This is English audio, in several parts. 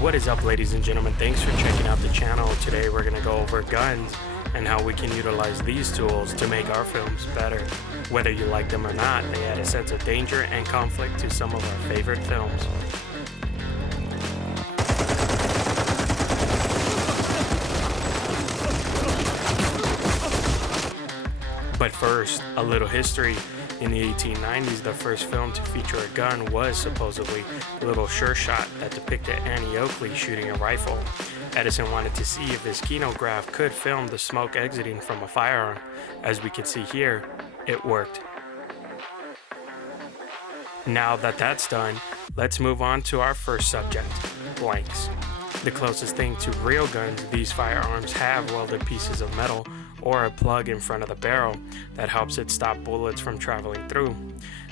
What is up, ladies and gentlemen? Thanks for checking out the channel. Today we're going to go over guns and how we can utilize these tools to make our films better. Whether you like them or not, they add a sense of danger and conflict to some of our favorite films. But first, a little history. In the 1890s, the first film to feature a gun was supposedly Little Sure Shot that depicted Annie Oakley shooting a rifle. Edison wanted to see if his kinograph could film the smoke exiting from a firearm. As we can see here, it worked. Now that that's done, let's move on to our first subject, blanks. The closest thing to real guns these firearms have welded pieces of metal or a plug in front of the barrel that helps it stop bullets from traveling through.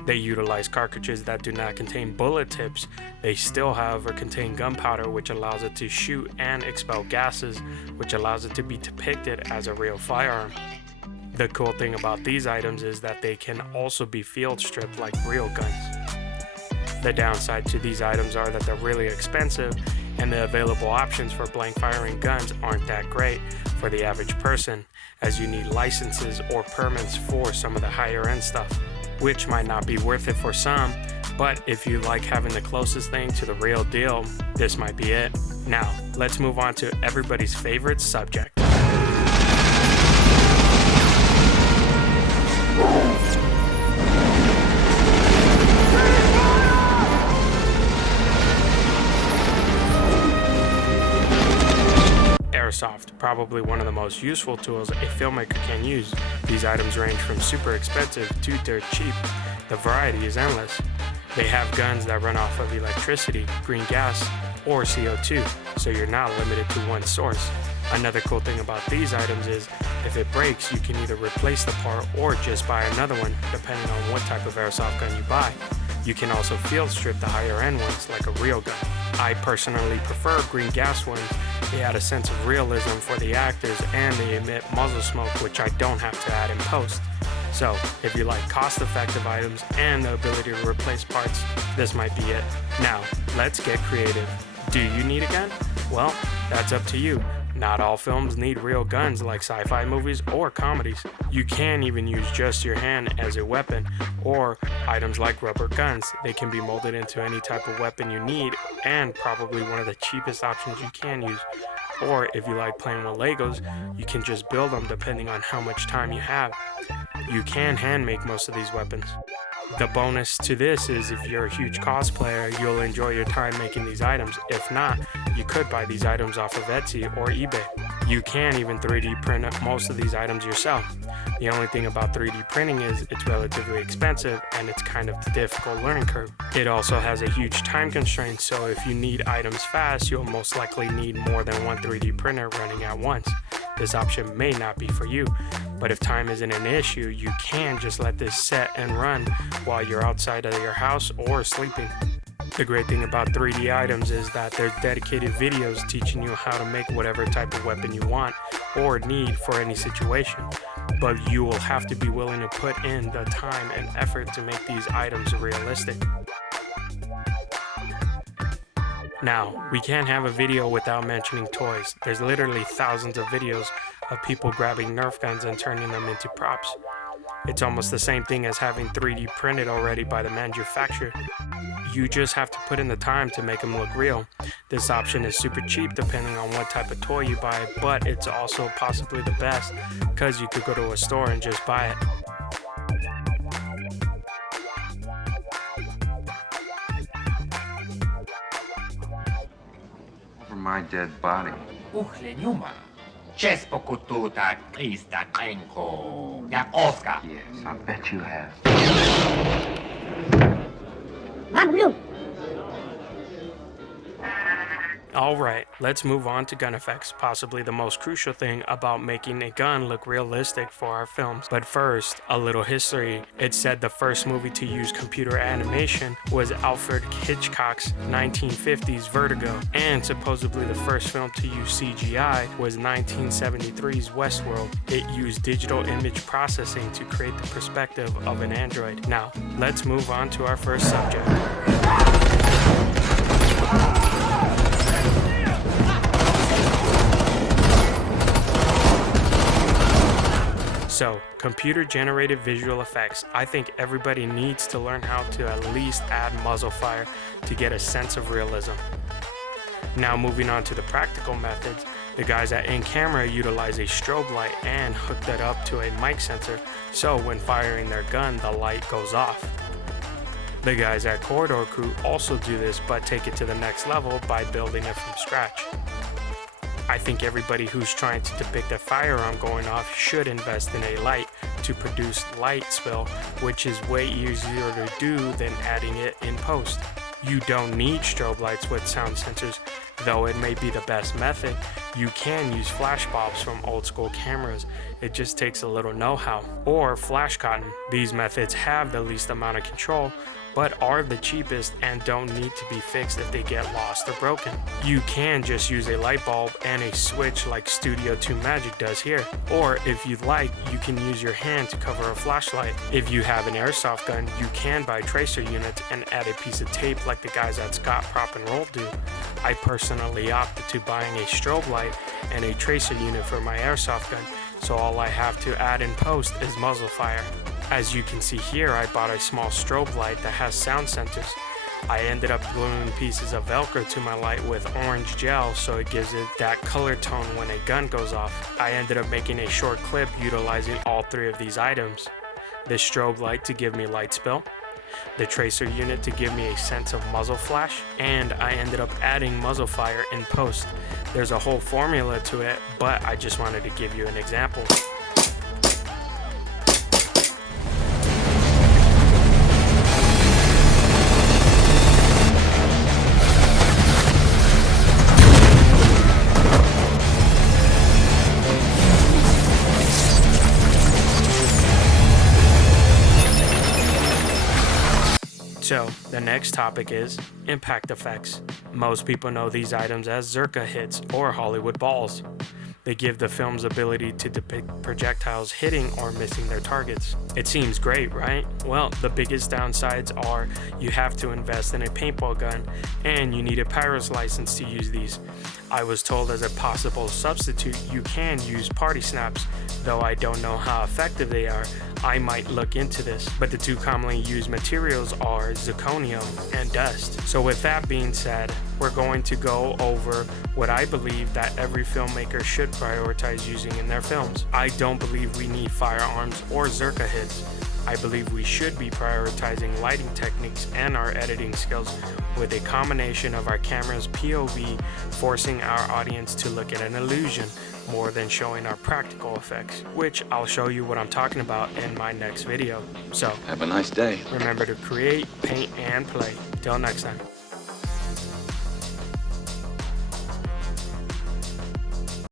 They utilize cartridges that do not contain bullet tips. They still, however, contain gunpowder, which allows it to shoot and expel gases, which allows it to be depicted as a real firearm. The cool thing about these items is that they can also be field stripped like real guns. The downside to these items are that they're really expensive, and the available options for blank firing guns aren't that great for the average person, as you need licenses or permits for some of the higher end stuff, which might not be worth it for some, but if you like having the closest thing to the real deal, this might be it. Now, let's move on to everybody's favorite subject. Airsoft, probably one of the most useful tools a filmmaker can use. These items range from super expensive to dirt cheap. The variety is endless. They have guns that run off of electricity, green gas, or CO2, so you're not limited to one source. Another cool thing about these items is if it breaks, you can either replace the part or just buy another one, depending on what type of airsoft gun you buy. You can also field strip the higher end ones like a real gun. I personally prefer green gas ones. They add a sense of realism for the actors and they emit muzzle smoke, which I don't have to add in post. So if you like cost-effective items and the ability to replace parts, this might be it. Now, let's get creative. Do you need a gun? Well, that's up to you. Not all films need real guns like sci-fi movies or comedies. You can even use just your hand as a weapon, or items like rubber guns. They can be molded into any type of weapon you need, and probably one of the cheapest options you can use. Or if you like playing with Legos, you can just build them depending on how much time you have. You can hand make most of these weapons. The bonus to this is if you're a huge cosplayer, you'll enjoy your time making these items. If not, you could buy these items off of Etsy or eBay. You can even 3D print most of these items yourself. The only thing about 3D printing is it's relatively expensive and it's kind of a difficult learning curve. It also has a huge time constraint, so if you need items fast, you'll most likely need more than one 3D printer running at once. This option may not be for you, but if time isn't an issue, you can just let this set and run while you're outside of your house or sleeping. The great thing about 3D items is that there's dedicated videos teaching you how to make whatever type of weapon you want or need for any situation, but you will have to be willing to put in the time and effort to make these items realistic. Now, we can't have a video without mentioning toys. There's literally thousands of videos of people grabbing Nerf guns and turning them into props. It's almost the same thing as having 3D printed already by the manufacturer. You just have to put in the time to make them look real. This option is super cheap depending on what type of toy you buy, but it's also possibly the best because you could go to a store and just buy it. My dead body. Yes, I bet you have. Alright, let's move on to gun effects, possibly the most crucial thing about making a gun look realistic for our films. But first, a little history. It's said the first movie to use computer animation was Alfred Hitchcock's 1950s Vertigo, and supposedly the first film to use CGI was 1973's Westworld. It used digital image processing to create the perspective of an android. Now, let's move on to our first subject. So, computer-generated visual effects. I think everybody needs to learn how to at least add muzzle fire to get a sense of realism. Now moving on to the practical methods, the guys at In-Camera utilize a strobe light and hook that up to a mic sensor, so when firing their gun, the light goes off. The guys at Corridor Crew also do this, but take it to the next level by building it from scratch. I think everybody who's trying to depict a firearm going off should invest in a light to produce light spill, which is way easier to do than adding it in post. You don't need strobe lights with sound sensors, though it may be the best method. You can use flash bulbs from old school cameras, it just takes a little know-how. Or flash cotton. These methods have the least amount of control, but are the cheapest and don't need to be fixed if they get lost or broken. You can just use a light bulb and a switch like Studio 2 Magic does here. Or if you'd like, you can use your hand to cover a flashlight. If you have an airsoft gun, you can buy tracer units and add a piece of tape like the guys at Scott Prop and Roll do. I personally opted to buying a strobe light and a tracer unit for my airsoft gun, so all I have to add in post is muzzle fire. As you can see here, I bought a small strobe light that has sound sensors. I ended up gluing pieces of Velcro to my light with orange gel so it gives it that color tone when a gun goes off. I ended up making a short clip utilizing all three of these items. The strobe light to give me light spill, the tracer unit to give me a sense of muzzle flash, and I ended up adding muzzle fire in post. There's a whole formula to it, but I just wanted to give you an example. So, the next topic is impact effects. Most people know these items as Zerka hits or Hollywood balls. They give the film's ability to depict projectiles hitting or missing their targets. It seems great, right? Well, the biggest downsides are you have to invest in a paintball gun and you need a Pyros license to use these. I was told as a possible substitute you can use party snaps, though I don't know how effective they are. I might look into this, but the two commonly used materials are zirconium and dust. So with that being said, we're going to go over what I believe that every filmmaker should prioritize using in their films. I don't believe we need firearms or Zerka hits. I believe we should be prioritizing lighting techniques and our editing skills with a combination of our camera's POV, forcing our audience to look at an illusion more than showing our practical effects, which I'll show you what I'm talking about in my next video. So, Have a nice day. remember to create, paint, and play. Till next time.